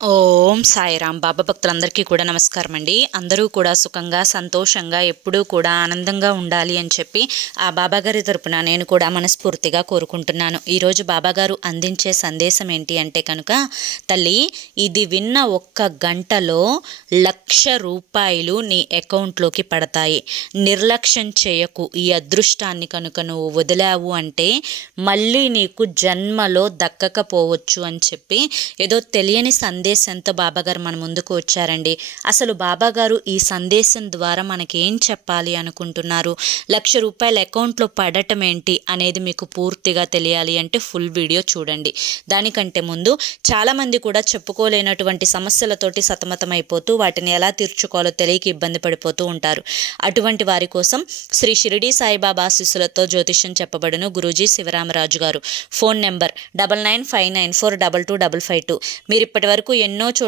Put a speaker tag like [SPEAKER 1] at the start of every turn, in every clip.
[SPEAKER 1] Oh. ఓం సాయిరాం. బాబా భక్తులందరికీ కూడా నమస్కారం అండి అందరూ కూడా సుఖంగా సంతోషంగా ఎప్పుడూ కూడా ఆనందంగా ఉండాలి అని చెప్పి ఆ బాబాగారి తరపున నేను కూడా మనస్ఫూర్తిగా కోరుకుంటున్నాను. ఈరోజు బాబాగారు అందించే సందేశం ఏంటి అంటే కనుక తల్లి ఇది విన్న ఒక్క గంటలో లక్ష రూపాయలు నీ అకౌంట్లోకి పడతాయి. నిర్లక్ష్యం చేయకు. ఈ అదృష్టాన్ని కనుక నువ్వు వదిలావు అంటే మళ్ళీ నీకు జన్మలో దక్కకపోవచ్చు అని చెప్పి ఏదో తెలియని సందేశంతో బాబాగారు మన ముందుకు వచ్చారండి. అసలు బాబాగారు ఈ సందేశం ద్వారా మనకేం చెప్పాలి అనుకుంటున్నారు? లక్ష రూపాయల అకౌంట్లో పడటం ఏంటి అనేది మీకు పూర్తిగా తెలియాలి అంటే ఫుల్ వీడియో చూడండి. దానికంటే ముందు చాలామంది కూడా చెప్పుకోలేనటువంటి సమస్యలతోటి సతమతమైపోతూ వాటిని ఎలా తీర్చుకోవాలో తెలియక ఇబ్బంది పడిపోతూ ఉంటారు. అటువంటి వారి కోసం శ్రీ షిరిడి సాయిబాబా ఆశీస్సులతో జ్యోతిష్యం చెప్పబడును గురూజీ శివరామరాజు గారు. Phone number double nine five nine four double two double five two. మీరు ఇప్పటి వరకు ఎన్నో చోట్ల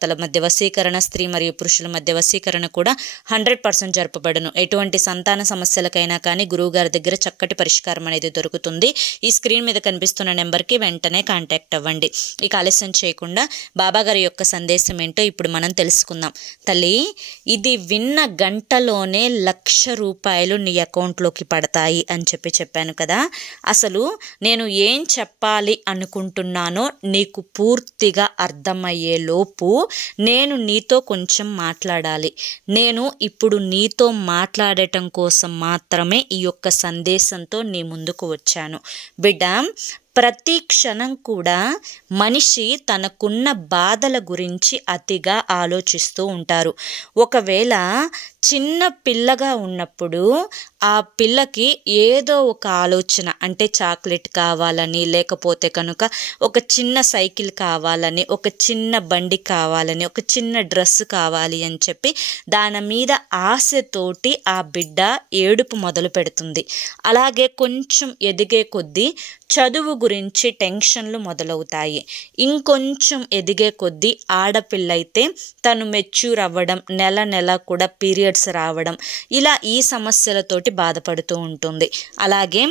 [SPEAKER 1] భార్యాభర్తల మధ్య వశీకరణ స్త్రీ మరియు పురుషుల మధ్య వశీకరణ కూడా హండ్రెడ్ పర్సెంట్ జరపబడను. ఎటువంటి సంతాన సమస్యలకైనా కానీ గురువుగారి దగ్గర చక్కటి పరిష్కారం అనేది దొరుకుతుంది. ఈ స్క్రీన్ మీద కనిపిస్తున్న నెంబర్కి వెంటనే కాంటాక్ట్ అవ్వండి. ఇక ఆలస్యం చేయకుండా బాబాగారి యొక్క సందేశం ఏంటో ఇప్పుడు మనం తెలుసుకుందాం. తల్లి ఇది విన్న గంటలోనే లక్ష రూపాయలు నీ అకౌంట్లోకి పడతాయి అని చెప్పి చెప్పాను కదా. అసలు నేను ఏం చెప్పాలి అనుకుంటున్నానో నీకు పూర్తిగా అర్థమయ్యేలోపు లోపు నేను నీతో కొంచెం మాట్లాడాలి. నేను ఇప్పుడు నీతో మాట్లాడటం కోసం మాత్రమే ఈ యొక్క సందేశంతో నీ ముందుకు వచ్చాను. బిడ్డ ప్రతి క్షణం కూడా మనిషి తనకున్న బాధల గురించి అతిగా ఆలోచిస్తూ ఉంటారు. ఒకవేళ చిన్న పిల్లగా ఉన్నప్పుడు ఆ పిల్లకి ఏదో ఒక ఆలోచన అంటే చాక్లెట్ కావాలని లేకపోతే కనుక ఒక చిన్న సైకిల్ కావాలని ఒక చిన్న బండి కావాలని ఒక చిన్న డ్రెస్ కావాలి అని చెప్పి దాని మీద ఆశతోటి ఆ బిడ్డ ఏడుపు మొదలు పెడుతుంది. అలాగే కొంచెం ఎదిగే కొద్దీ చదువు గురించి టెన్షన్లు మొదలవుతాయి. ఇంకొంచెం ఎదిగే కొద్దీ ఆడపిల్ల అయితే తను మెచ్యూర్ అవ్వడం నెల నెల కూడా పీరియడ్స్ రావడం ఇలా ఈ సమస్యలతోటి బాధపడుతూ ఉంటుంది. అలాగే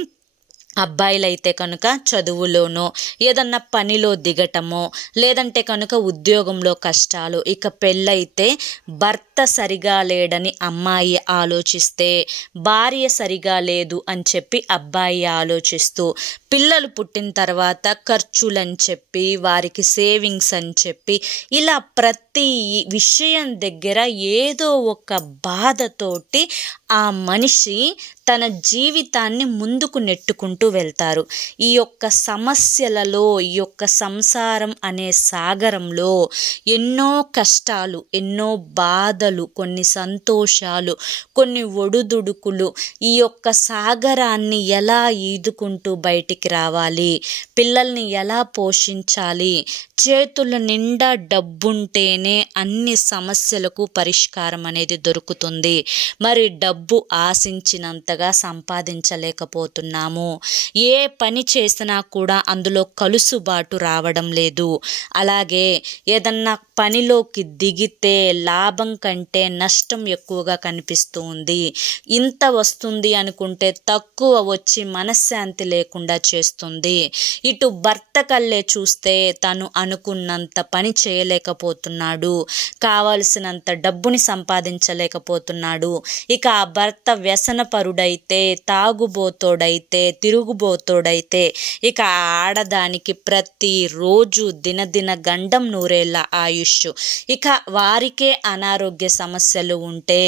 [SPEAKER 1] అబ్బాయిలైతే కనుక చదువులోనో ఏదన్నా పనిలో దిగటమో లేదంటే కనుక ఉద్యోగంలో కష్టాలు ఇక పెళ్ళైతే భర్త సరిగా లేడని అమ్మాయి ఆలోచిస్తే భార్య సరిగా లేదు అని చెప్పి అబ్బాయి ఆలోచిస్తూ పిల్లలు పుట్టిన తర్వాత ఖర్చులని చెప్పి వారికి సేవింగ్స్ అని చెప్పి ఇలా ప్రతి విషయం దగ్గర ఏదో ఒక బాధతోటి ఆ మనిషి తన జీవితాన్ని ముందుకు నెట్టుకుంటూ వెళ్తారు. ఈ యొక్క సమస్యలలో ఈ యొక్క సంసారం అనే సాగరంలో ఎన్నో కష్టాలు ఎన్నో బాధలు కొన్ని సంతోషాలు కొన్ని ఒడుదుడుకులు ఈ యొక్క సాగరాన్ని ఎలా ఈదుకుంటూ బయటికి రావాలి? పిల్లల్ని ఎలా పోషించాలి? చేతుల నిండా డబ్బుంటేనే అన్ని సమస్యలకు పరిష్కారం అనేది దొరుకుతుంది. మరి డబ్బు ఆశించినంతగా సంపాదించలేకపోతున్నాము. ఏ పని చేసినా కూడా అందులో కలుసుబాటు రావడం లేదు. అలాగే ఏదన్నా పనిలోకి దిగితే లాభం కంటే నష్టం ఎక్కువగా కనిపిస్తూ ఉంది ఇంత వస్తుంది అనుకుంటే తక్కువ వచ్చి మనశ్శాంతి లేకుండా చేస్తుంది. ఇటు భర్త కళ్ళే చూస్తే తను అనుకున్నంత పని చేయలేకపోతున్నాడు. కావలసినంత డబ్బుని సంపాదించలేకపోతున్నాడు. ఇక ఆ భర్త వ్యసనపరుడైతే తాగుబోతోడైతే తిరుగుబోతోడైతే ఇక ఆడదానికి ప్రతిరోజు దినదిన గండం నూరేళ్ళ ఆయుష్. ఇక వారికే అనారోగ్య సమస్యలు ఉంటే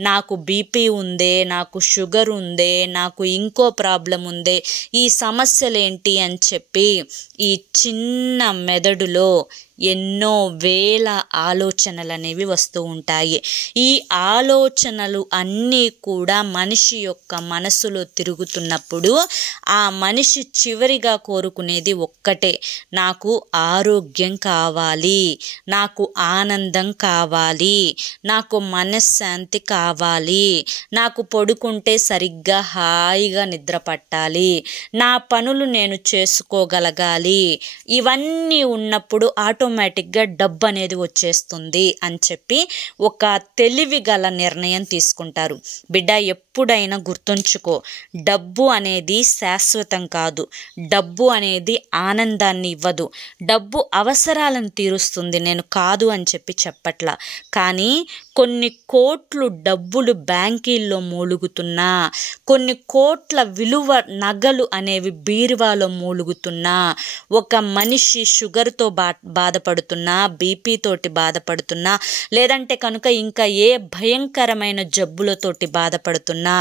[SPEAKER 1] నాకు బీపీ ఉందే నాకు షుగర్ ఉందే నాకు ఇంకో ప్రాబ్లం ఉందే ఈ సమస్యలు ఏంటి అని చెప్పి ఈ చిన్న మెదడు మెదడులో ఎన్నో వేల ఆలోచనలు అనేవి వస్తూ ఉంటాయి. ఈ ఆలోచనలు అన్నీ కూడా మనిషి యొక్క మనసులో తిరుగుతున్నప్పుడు ఆ మనిషి చివరిగా కోరుకునేది ఒక్కటే నాకు ఆరోగ్యం కావాలి నాకు ఆనందం కావాలి నాకు మనశ్శాంతి కావాలి నాకు పడుకుంటే సరిగ్గా హాయిగా నిద్ర పట్టాలి నా పనులు నేను చేసుకోగలగాలి ఇవన్నీ ఉన్నప్పుడు ఆటో ఆటోమేటిక్గా డబ్బు అనేది వచ్చేస్తుంది అని చెప్పి ఒక తెలివి గల నిర్ణయం తీసుకుంటారు. బిడ్డ ఎప్పుడైనా గుర్తుంచుకో డబ్బు అనేది శాశ్వతం కాదు. డబ్బు అనేది ఆనందాన్ని ఇవ్వదు. డబ్బు అవసరాలను తీరుస్తుంది. నేను కాదు అని చెప్పి చెప్పట్లా. కానీ కొన్ని కోట్లు డబ్బులు బ్యాంకీల్లో మూలుగుతున్నా కొన్ని కోట్ల విలువ నగలు అనేవి బీరువాలో మూలుగుతున్నా ఒక మనిషి షుగర్తో బా బాధపడుతున్నా బీపీతోటి బాధపడుతున్నా లేదంటే కనుక ఇంకా ఏ భయంకరమైన జబ్బులతోటి బాధపడుతున్నా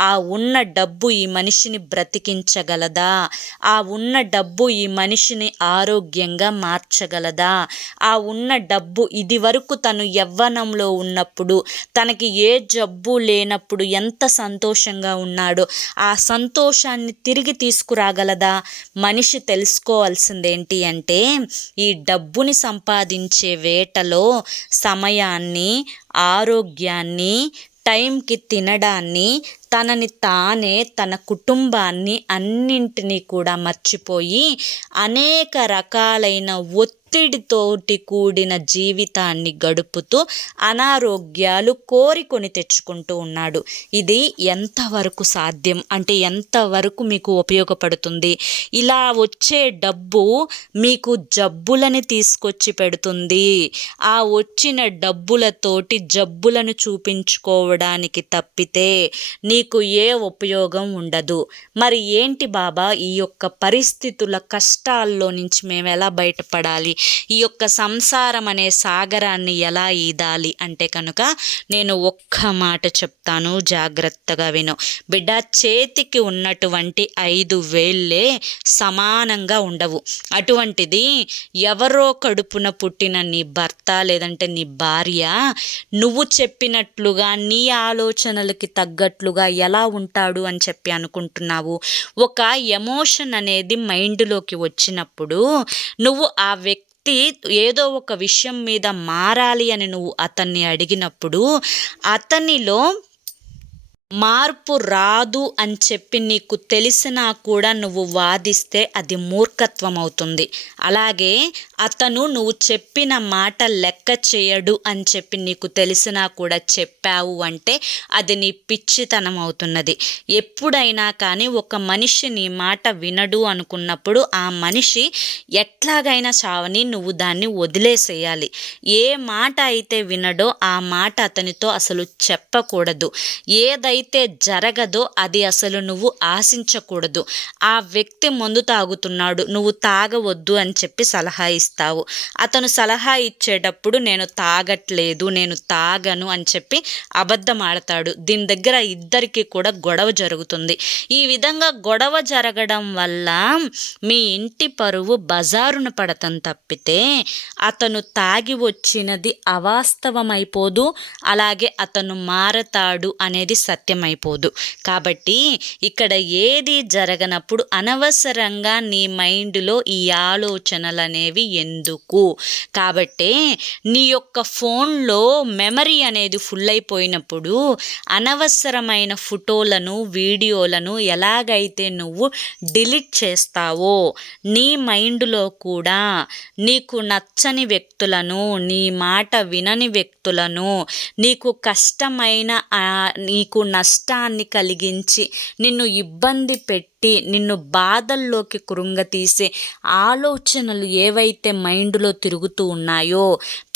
[SPEAKER 1] ఆ ఉన్న డబ్బు ఈ మనిషిని బ్రతికించగలదా? ఆ ఉన్న డబ్బు ఈ మనిషిని ఆరోగ్యంగా మార్చగలదా? ఆ ఉన్న డబ్బు ఇది వరకు తను యవ్వనంలో ఉన్న ఉన్నప్పుడు తనకి ఏ జబ్బు లేనప్పుడు ఎంత సంతోషంగా ఉన్నాడో ఆ సంతోషాన్ని తిరిగి తీసుకురాగలదా? మనిషి తెలుసుకోవాల్సింది ఏంటి అంటే ఈ డబ్బుని సంపాదించే వేటలో సమయాన్ని ఆరోగ్యాన్ని టైంకి తినడాన్ని తనని తానే తన కుటుంబాన్ని అన్నింటినీ కూడా మర్చిపోయి అనేక రకాలైన ఒత్తిడితోటి కూడిన జీవితాన్ని గడుపుతూ అనారోగ్యాలు కోరికొని తెచ్చుకుంటూ ఉన్నాడు. ఇది ఎంతవరకు సాధ్యం? అంటే ఎంతవరకు మీకు ఉపయోగపడుతుంది? ఇలా వచ్చే డబ్బు మీకు జబ్బులని తీసుకొచ్చి పెడుతుంది. ఆ వచ్చిన డబ్బులతోటి జబ్బులను చూపించుకోవడానికి తప్పితే నీ నీకు ఏ ఉపయోగం ఉండదు. మరి ఏంటి బాబా ఈ యొక్క పరిస్థితుల కష్టాల్లో నుంచి మేము ఎలా బయటపడాలి? ఈ యొక్క సంసారం అనే సాగరాన్ని ఎలా ఈదాలి? అంటే కనుక నేను ఒక్క మాట చెప్తాను జాగ్రత్తగా విను. బిడ్డ చేతికి ఉన్నటువంటి ఐదు వేళ్ళే సమానంగా ఉండవు. అటువంటిది ఎవరో కడుపున పుట్టిన నీ భర్త లేదంటే నీ భార్య నువ్వు చెప్పినట్లుగా నీ ఆలోచనలకి తగ్గట్లుగా ఎలా ఉంటాడు అని చెప్పి అనుకుంటున్నావు. ఒక ఎమోషన్ అనేది మైండ్లోకి వచ్చినప్పుడు నువ్వు ఆ వ్యక్తి ఏదో ఒక విషయం మీద మారాలి అని నువ్వు అతన్ని అడిగినప్పుడు అతనిలో మార్పు రాదు అని చెప్పి నీకు తెలిసినా కూడా నువ్వు వాదిస్తే అది మూర్ఖత్వం అవుతుంది అలాగే అతను నువ్వు చెప్పిన మాట లెక్క చేయడు అని చెప్పి నీకు తెలిసినా కూడా చెప్పావు అంటే అది నీ పిచ్చితనం అవుతున్నది ఎప్పుడైనా కానీ ఒక మనిషి నీ మాట వినడు అనుకున్నప్పుడు ఆ మనిషి ఎట్లాగైనా చావని నువ్వు దాన్ని వదిలేసేయాలి. ఏ మాట అయితే వినడో ఆ మాట అతనితో అసలు చెప్పకూడదు. ఏదైతే ఏదైతే జరగదో అది అసలు నువ్వు ఆశించకూడదు. ఆ వ్యక్తి మందు తాగుతున్నాడు నువ్వు తాగవద్దు అని చెప్పి సలహా ఇస్తావు. అతను సలహా ఇచ్చేటప్పుడు నేను తాగట్లేదు నేను తాగను అని చెప్పి అబద్ధం ఆడతాడు దీని దగ్గర ఇద్దరికి కూడా గొడవ జరుగుతుంది. ఈ విధంగా గొడవ జరగడం వల్ల మీ ఇంటి పరువు బజారున పడతం తప్పితే అతను తాగి వచ్చినది అవాస్తవమైపోదు అలాగే అతను మారతాడు అనేది సత్యం. సత్యమైపోదు. కాబట్టి ఇక్కడ ఏది జరగనప్పుడు అనవసరంగా నీ మైండ్లో ఈ ఆలోచనలు అనేవి ఎందుకు? కాబట్టి నీ యొక్క ఫోన్లో మెమరీ అనేది ఫుల్ అయిపోయినప్పుడు అనవసరమైన ఫోటోలను వీడియోలను ఎలాగైతే నువ్వు డిలీట్ చేస్తావో నీ మైండ్లో కూడా నీకు నచ్చని వ్యక్తులను నీ మాట వినని వ్యక్తులను నీకు కష్టమైన నీకు నష్టాన్ని కలిగించి నిన్ను ఇబ్బంది పెట్టి నిన్ను బాధల్లోకి కృంగతీసే ఆలోచనలు ఏవైతే మైండ్లో తిరుగుతూ ఉన్నాయో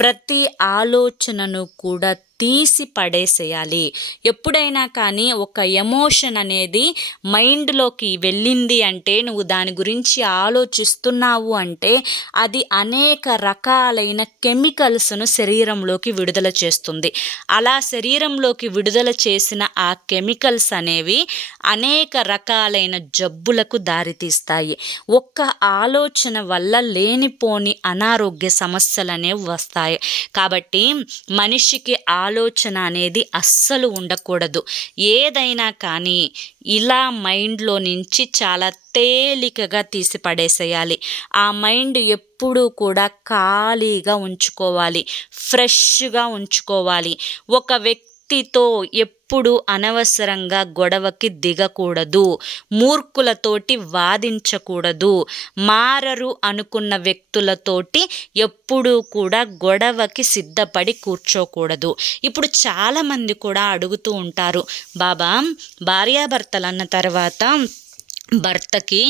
[SPEAKER 1] ప్రతి ఆలోచనను కూడా తీసి పడేసేయాలి. ఎప్పుడైనా కానీ ఒక ఎమోషన్ అనేది మైండ్లోకి వెళ్ళింది అంటే నువ్వు దాని గురించి ఆలోచిస్తున్నావు అంటే అది అనేక రకాలైన కెమికల్స్ను శరీరంలోకి విడుదల చేస్తుంది. అలా శరీరంలోకి విడుదల చేసిన ఆ కెమికల్స్ అనేవి అనేక రకాలైన జబ్బులకు దారితీస్తాయి. ఒక్క ఆలోచన వల్ల లేనిపోని అనారోగ్య సమస్యలు అనేవి వస్తాయి. కాబట్టి మనిషికి ఆలోచన అనేది అస్సలు ఉండకూడదు. ఏదైనా కానీ ఇలా మైండ్లో నుంచి చాలా తేలికగా తీసి పడేసేయాలి ఆ మైండ్ ఎప్పుడూ కూడా ఖాళీగా ఉంచుకోవాలి. ఫ్రెష్గా ఉంచుకోవాలి. ఒక వ్యక్తి వ్యక్తితో ఎప్పుడు అనవసరంగా గొడవకి దిగకూడదు. మూర్ఖులతోటి వాదించకూడదు. మారరు అనుకున్న వ్యక్తులతోటి ఎప్పుడూ కూడా గొడవకి సిద్ధపడి కూర్చోకూడదు. ఇప్పుడు చాలామంది కూడా అడుగుతూ ఉంటారు బాబా భార్యాభర్తలు అన్న తర్వాత భర్తకి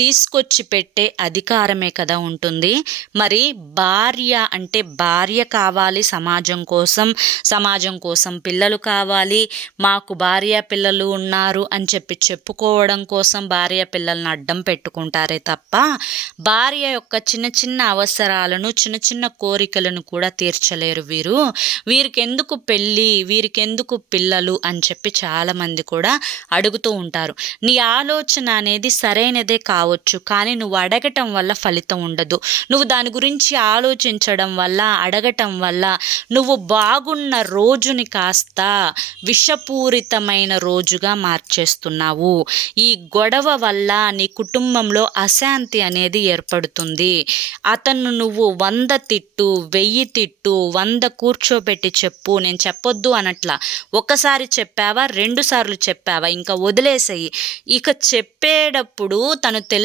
[SPEAKER 1] తీసుకొచ్చి పెట్టే అధికారమే కదా ఉంటుంది. మరి భార్య అంటే భార్య కావాలి సమాజం కోసం సమాజం కోసం పిల్లలు కావాలి మాకు భార్య పిల్లలు ఉన్నారు అని చెప్పి చెప్పుకోవడం కోసం భార్య పిల్లల్ని అడ్డం పెట్టుకుంటారే తప్ప భార్య యొక్క చిన్న చిన్న అవసరాలను చిన్న చిన్న కోరికలను కూడా తీర్చలేరు వీరు. వీరికి ఎందుకు పెళ్ళి వీరికి ఎందుకు పిల్లలు అని చెప్పి చాలామంది కూడా అడుగుతూ ఉంటారు. నీ ఆలోచన అనేది సరైనదే కావచ్చు కానీ నువ్వు అడగటం వల్ల ఫలితం ఉండదు. నువ్వు దాని గురించి ఆలోచించడం వల్ల అడగటం వల్ల నువ్వు బాగున్న రోజుని కాస్త విషపూరితమైన రోజుగా మార్చేస్తున్నావు. ఈ గొడవ వల్ల నీ కుటుంబంలో అశాంతి అనేది ఏర్పడుతుంది. అతను నువ్వు వంద తిట్టు వెయ్యి తిట్టు వంద కూర్చోబెట్టి చెప్పు నేను చెప్పొద్దు అనట్లా. ఒకసారి చెప్పావా? రెండు సార్లు చెప్పావా? ఇంకా వదిలేసేయి. ఇక చెప్పేటప్పుడు తను తెలుసుకున్న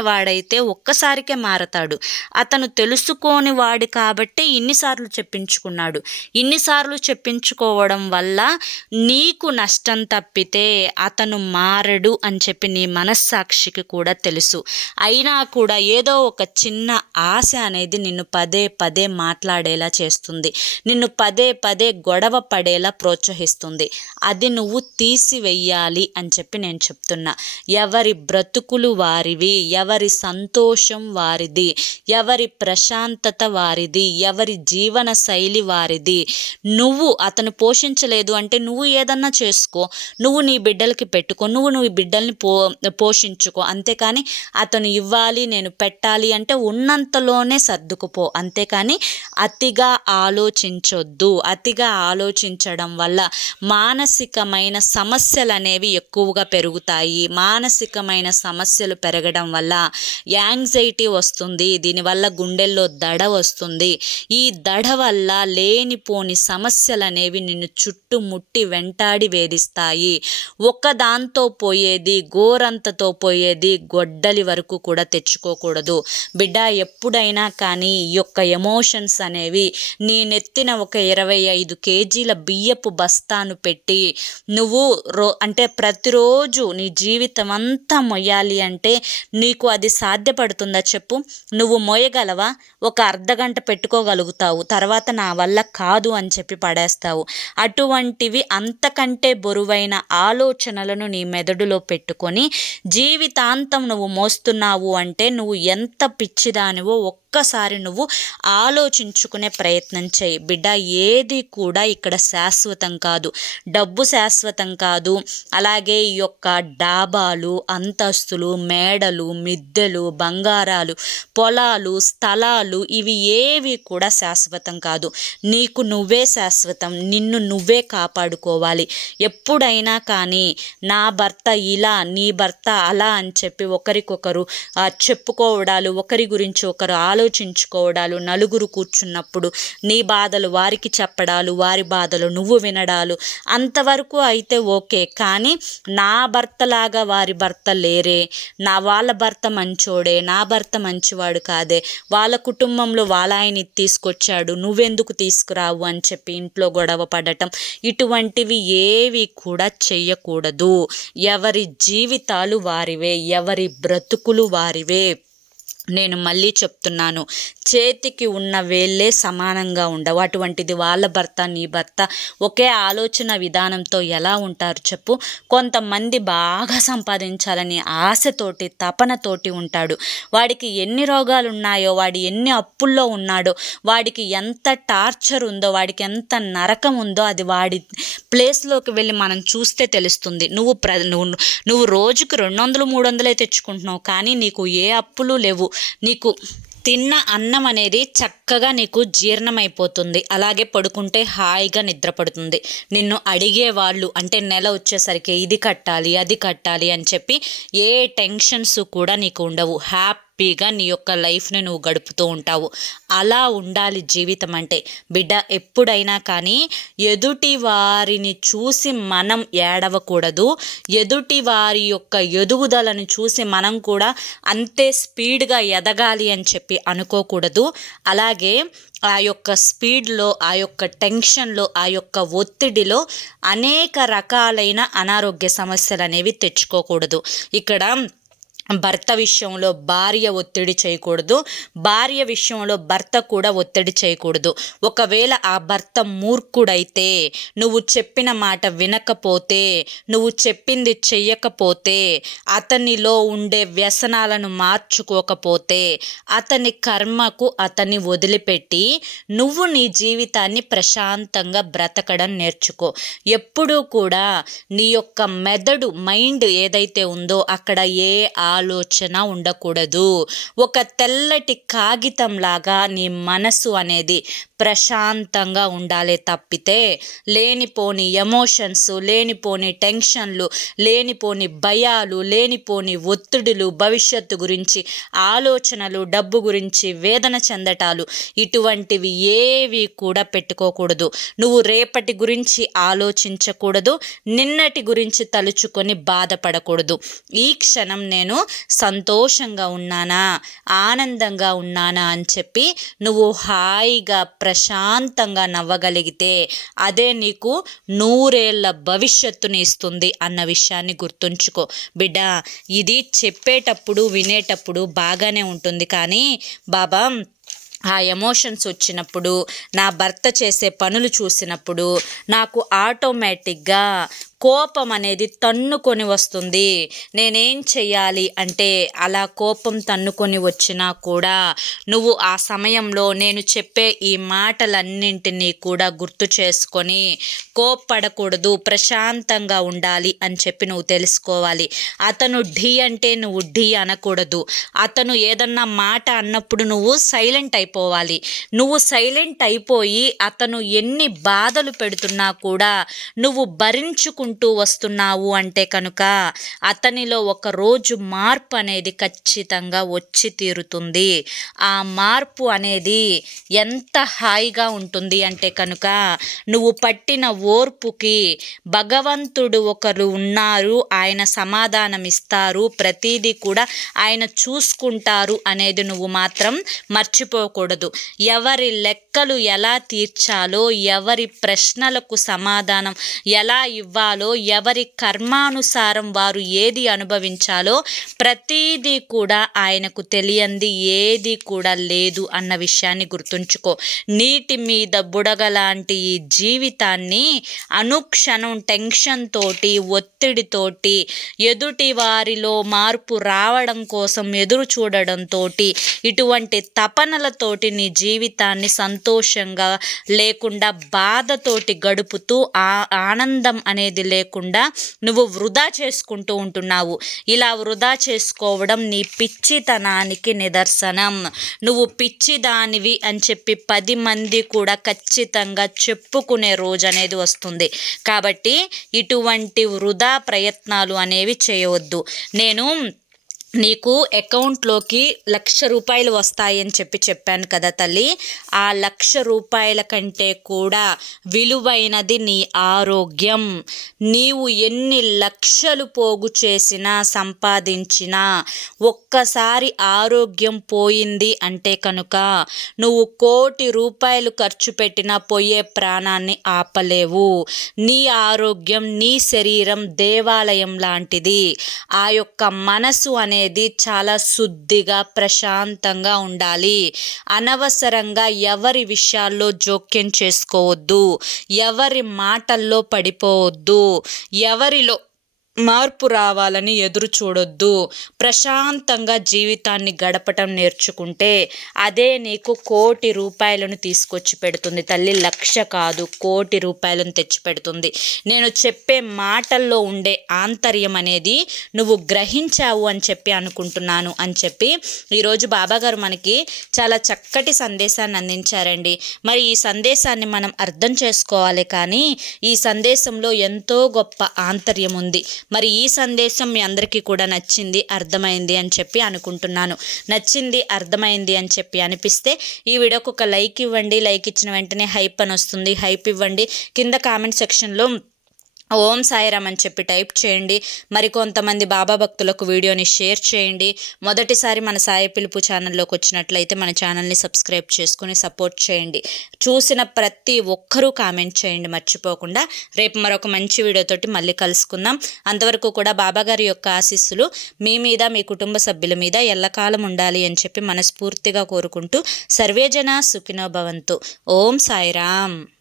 [SPEAKER 1] వాడైతే ఒక్కసారికే మారతాడు. అతను తెలుసుకోని వాడు కాబట్టి ఇన్నిసార్లు చెప్పించుకున్నాడు. ఇన్నిసార్లు చెప్పించుకోవడం వల్ల నీకు నష్టం తప్పితే అతను మారడు అని చెప్పి నీ మనస్సాక్షికి కూడా తెలుసు. అయినా కూడా ఏదో ఒక చిన్న ఆశ అనేది నిన్ను పదే పదే మాట్లాడేలా చేస్తుంది. నిన్ను పదే పదే గొడవ పడేలా ప్రోత్సహిస్తుంది. అది నువ్వు తీసివేయాలి అని చెప్పి నేను చెప్తున్నా. ఎవరి బ్రతుకులు వారివి ఎవరి సంతోషం వారిది ఎవరి ప్రశాంతత వారిది ఎవరి జీవన శైలి వారిది. నువ్వు అతను పోషించలేదు అంటే నువ్వు ఏదన్నా చేసుకో నువ్వు నీ బిడ్డలకి పెట్టుకో నువ్వు నువ్వు బిడ్డల్ని పో పోషించుకో. అంతేకాని అతను ఇవ్వాలి నేను పెట్టాలి అంటే ఉన్నంతలోనే సర్దుకుపో. అంతేకాని అతిగా ఆలోచించొద్దు. అతిగా ఆలోచించడం వల్ల మానసికమైన సమస్యలు అనేవి ఎక్కువగా పెరుగుతాయి. మానసికమైన సమస్యలు పెరగడం వల్ల యాంగ్జైటీ వస్తుంది. దీనివల్ల గుండెల్లో దడ వస్తుంది. ఈ దడ వల్ల లేనిపోని సమస్యలు అనేవి నిన్ను చుట్టుముట్టి వెంటాడి వేధిస్తాయి. ఒకదాంతో పోయేది గోరంతతో పోయేది గొడ్డలి వరకు కూడా తెచ్చుకోకూడదు. బిడ్డ ఎప్పుడైనా కానీ ఈ యొక్క ఎమోషన్స్ అనేవి. నేనెత్తిన ఒక ఇరవై ఐదు కేజీల బియ్యపు బస్తాను పెట్టి నువ్వు రో అంటే ప్రతిరోజు నీ జీవితం అంతా మొయ్యాలి అంటే నీకు అది సాధ్యపడుతుందా చెప్పు. నువ్వు మోయగలవా ఒక అర్ధగంట పెట్టుకోగలుగుతావు. తర్వాత నా వల్ల కాదు అని చెప్పి పడేస్తావు. అటువంటివి అంతకంటే బరువైన ఆలోచనలను నీ మెదడులో పెట్టుకొని జీవితాంతం నువ్వు మోస్తున్నావు అంటే నువ్వు ఎంత పిచ్చిదానివో ఒక్కసారి నువ్వు ఆలోచించుకునే ప్రయత్నం చేయి. బిడ్డ ఏది కూడా ఇక్కడ శాశ్వతం కాదు. డబ్బు శాశ్వతం కాదు. అలాగే ఈ యొక్క డాబాలు అంతస్తులు మేడలు మిద్దెలు బంగారాలు పొలాలు స్థలాలు ఇవి ఏవి కూడా శాశ్వతం కాదు. నీకు నువ్వే శాశ్వతం. నిన్ను నువ్వే కాపాడుకోవాలి. ఎప్పుడైనా కానీ నా భర్త ఇలా నీ భర్త అలా అని చెప్పి ఒకరికొకరు చెప్పుకోవడాలు ఒకరి గురించి ఒకరు ఆలోచించుకోవడాలు నలుగురు కూర్చున్నప్పుడు నీ బాధలు వారికి చెప్పడాలు వారి బాధలు నువ్వు వినడాలు అంతవరకు అయితే ఓకే. కానీ నా భర్తలాగా వారి భర్త లేరే నా వాళ్ళ భర్త మంచోడే నా భర్త మంచివాడు కాదే వాళ్ళ కుటుంబంలో వాళ్ళ ఆయన తీసుకొచ్చాడు నువ్వెందుకు తీసుకురావు అని చెప్పి ఇంట్లో గొడవ పడటం ఇటువంటివి ఏవి కూడా చెయ్యకూడదు. ఎవరి జీవితాలు వారివే ఎవరి బ్రతుకులు వారివే. నేను మళ్ళీ చెప్తున్నాను. చేతికి ఉన్న వేళ్ళే సమానంగా ఉండవు. అటువంటిది వాళ్ళ భర్త నీ భర్త ఒకే ఆలోచన విధానంతో ఎలా ఉంటారు చెప్పు. కొంతమంది బాగా సంపాదించాలని ఆశతోటి తపనతోటి ఉంటాడు. వాడికి ఎన్ని రోగాలు ఉన్నాయో వాడి ఎన్ని అప్పుల్లో ఉన్నాడో వాడికి ఎంత టార్చర్ ఉందో వాడికి ఎంత నరకం ఉందో అది వాడి ప్లేస్లోకి వెళ్ళి మనం చూస్తే తెలుస్తుంది. నువ్వు ప్ర నువ్వు నువ్వు రోజుకు రెండు వందలు మూడు వందలే తెచ్చుకుంటున్నావు. కానీ నీకు ఏ అప్పులు లేవు. నీకు తిన్న అన్నం అనేది చక్కగా నీకు జీర్ణమైపోతుంది. అలాగే పడుకుంటే హాయిగా నిద్రపడుతుంది. నిన్ను అడిగే వాళ్ళు అంటే నెల వచ్చేసరికి ఇది కట్టాలి అది కట్టాలి అని చెప్పి ఏ టెన్షన్స్ కూడా నీకు ఉండవు. హ్యాపీ హ్యాపీగా నీ యొక్క లైఫ్ని నువ్వు గడుపుతూ ఉంటావు. అలా ఉండాలి జీవితం అంటే. బిడ్డ ఎప్పుడైనా కానీ ఎదుటి వారిని చూసి మనం ఏడవకూడదు. ఎదుటి వారి యొక్క ఎదుగుదలను చూసి మనం కూడా అంతే స్పీడ్గా ఎదగాలి అని చెప్పి అనుకోకూడదు. అలాగే ఆ యొక్క స్పీడ్లో ఆ యొక్క టెన్షన్లో ఆ యొక్క ఒత్తిడిలో అనేక రకాలైన అనారోగ్య సమస్యలు అనేవి తెచ్చుకోకూడదు. ఇక్కడ భర్త విషయంలో భార్య ఒత్తిడి చేయకూడదు. భార్య విషయంలో భర్త కూడా ఒత్తిడి చేయకూడదు. ఒకవేళ ఆ భర్త మూర్ఖుడైతే నువ్వు చెప్పిన మాట వినకపోతే నువ్వు చెప్పింది చెయ్యకపోతే అతనిలో ఉండే వ్యసనాలను మార్చుకోకపోతే అతని కర్మకు అతన్ని వదిలిపెట్టి నువ్వు నీ జీవితాన్ని ప్రశాంతంగా బ్రతకడం నేర్చుకో. ఎప్పుడూ కూడా నీ యొక్క మెదడు మైండ్ ఏదైతే ఉందో అక్కడ ఏ ఆ ఆలోచన ఉండకూడదు. ఒక తెల్లటి కాగితంలాగా నీ మనసు అనేది ప్రశాంతంగా ఉండాలి తప్పితే లేనిపోని ఎమోషన్స్ లేనిపోని టెన్షన్లు లేనిపోని భయాలు లేనిపోని ఒత్తిడులు భవిష్యత్తు గురించి ఆలోచనలు డబ్బు గురించి వేదన చెందటాలు ఇటువంటివి ఏవి కూడా పెట్టుకోకూడదు. నువ్వు రేపటి గురించి ఆలోచించకూడదు నిన్నటి గురించి తలుచుకొని బాధపడకూడదు. ఈ క్షణం నేను సంతోషంగా ఉన్నానా? ఆనందంగా ఉన్నానా అని చెప్పి నువ్వు హాయిగా ప్రశాంతంగా నవ్వగలిగితే అదే నీకు నూరేళ్ళ భవిష్యత్తుని ఇస్తుంది అన్న విషయాన్ని గుర్తుంచుకో. బిడ్డ ఇది చెప్పేటప్పుడు వినేటప్పుడు బాగానే ఉంటుంది. కానీ బాబా ఆ ఎమోషన్స్ వచ్చినప్పుడు నా భర్త చేసే పనులు చూసినప్పుడు నాకు ఆటోమేటిక్గా కోపం అనేది తన్నుకొని వస్తుంది. నేనేం చెయ్యాలి అంటే అలా కోపం తన్నుకొని వచ్చినా కూడా నువ్వు ఆ సమయంలో నేను చెప్పే ఈ మాటలన్నింటినీ కూడా గుర్తు చేసుకొని కోప్పడకూడదు ప్రశాంతంగా ఉండాలి అని చెప్పి నువ్వు తెలుసుకోవాలి. అతను ఢీ అంటే నువ్వు ఢీ అనకూడదు. అతను ఏదన్నా మాట అన్నప్పుడు నువ్వు సైలెంట్ అయిపోవాలి. నువ్వు సైలెంట్ అయిపోయి అతను ఎన్ని బాధలు పెడుతున్నా కూడా నువ్వు భరించుకుంటూ చేసుకుంటూ వస్తున్నావు అంటే కనుక అతనిలో ఒక రోజు మార్పు అనేది ఖచ్చితంగా వచ్చి తీరుతుంది. ఆ మార్పు అనేది ఎంత హాయిగా ఉంటుంది అంటే కనుక నువ్వు పట్టిన ఓర్పుకి భగవంతుడు ఒకరు ఉన్నారు ఆయన సమాధానం ఇస్తారు ప్రతిదీ కూడా ఆయన చూసుకుంటారు అనేది నువ్వు మాత్రం మర్చిపోకూడదు. ఎవరి లెక్కలు ఎలా తీర్చాలో ఎవరి ప్రశ్నలకు సమాధానం ఎలా ఇవ్వాలో అనుభవించాలో ఎవరి కర్మానుసారం వారు ఏది అనుభవించాలో ప్రతీదీ కూడా ఆయనకు తెలియంది ఏది కూడా లేదు అన్న విషయాన్ని గుర్తుంచుకో. నీటి మీద బుడగలాంటి ఈ జీవితాన్ని అనుక్షణం టెన్షన్ తోటి ఒత్తిడితోటి ఎదుటి వారిలో మార్పు రావడం కోసం ఎదురు చూడడంతో ఇటువంటి తపనలతోటి నీ జీవితాన్ని సంతోషంగా లేకుండా బాధతోటి గడుపుతూ ఆ ఆనందం అనేది లేకుండా నువ్వు వృధా చేసుకుంటూ ఉంటున్నావు. ఇలా వృధా చేసుకోవడం నీ పిచ్చితనానికి నిదర్శనం. నువ్వు పిచ్చిదానివి అని చెప్పి పది మంది కూడా ఖచ్చితంగా చెప్పుకునే రోజు అనేది వస్తుంది. కాబట్టి ఇటువంటి వృధా ప్రయత్నాలు అనేవి చేయవద్దు. నేను నీకు అకౌంట్లోకి లక్ష రూపాయలు వస్తాయని చెప్పి చెప్పాను కదా తల్లి. ఆ లక్ష రూపాయల కంటే కూడా విలువైనది నీ ఆరోగ్యం. నీవు ఎన్ని లక్షలు పోగు చేసినా సంపాదించినా ఒక్కసారి ఆరోగ్యం పోయింది అంటే కనుక నువ్వు కోటి రూపాయలు ఖర్చు పెట్టినా పోయే ప్రాణాన్ని ఆపలేవు. నీ ఆరోగ్యం నీ శరీరం దేవాలయం లాంటిది. ఆ యొక్క మనసు అనే అనేది చాలా శుద్ధిగా ప్రశాంతంగా ఉండాలి. అనవసరంగా ఎవరి విషయాల్లో జోక్యం చేసుకోవద్దు. ఎవరి మాటల్లో పడిపోవద్దు. ఎవరిలో మార్పు రావాలని ఎదురు చూడొద్దు. ప్రశాంతంగా జీవితాన్ని గడపటం నేర్చుకుంటే అదే నీకు కోటి రూపాయలను తీసుకొచ్చి పెడుతుంది. తల్లి లక్ష కాదు కోటి రూపాయలను తెచ్చి పెడుతుంది. నేను చెప్పే మాటల్లో ఉండే ఆంతర్యం అనేది నువ్వు గ్రహించావు అని చెప్పి అనుకుంటున్నాను అని చెప్పి ఈరోజు బాబాగారు మనకి చాలా చక్కటి సందేశాన్ని అందించారండి. మరి ఈ సందేశాన్ని మనం అర్థం చేసుకోవాలి కానీ ఈ సందేశంలో ఎంతో గొప్ప ఆంతర్యం ఉంది. మరి ఈ సందేశం మీ అందరికీ కూడా నచ్చింది అర్థమైంది అని చెప్పి అనుకుంటున్నాను. నచ్చింది అర్థమైంది అని చెప్పి అనిపిస్తే ఈ వీడియోకి ఒక లైక్ ఇవ్వండి. లైక్ ఇచ్చిన వెంటనే హైప్ అని వస్తుంది. హైప్ ఇవ్వండి. కింద కామెంట్ సెక్షన్లో ఓం సాయిరామ్ అని చెప్పి టైప్ చేయండి. మరి కొంతమంది బాబా భక్తులకు వీడియోని షేర్ చేయండి. మొదటిసారి మన సాయి పిలుపు ఛానల్లోకి వచ్చినట్లయితే మన ఛానల్ని సబ్స్క్రైబ్ చేసుకుని సపోర్ట్ చేయండి. చూసిన ప్రతి ఒక్కరూ కామెంట్ చేయండి మర్చిపోకుండా. రేపు మరొక మంచి వీడియోతోటి మళ్ళీ కలుసుకుందాం. అంతవరకు కూడా బాబాగారి యొక్క ఆశీస్సులు మీ మీద మీ కుటుంబ సభ్యుల మీద ఎల్లకాలం ఉండాలి అని చెప్పి మనస్ఫూర్తిగా కోరుకుంటూ సర్వేజన సుఖినో భవంతు. ఓం సాయిరామ్.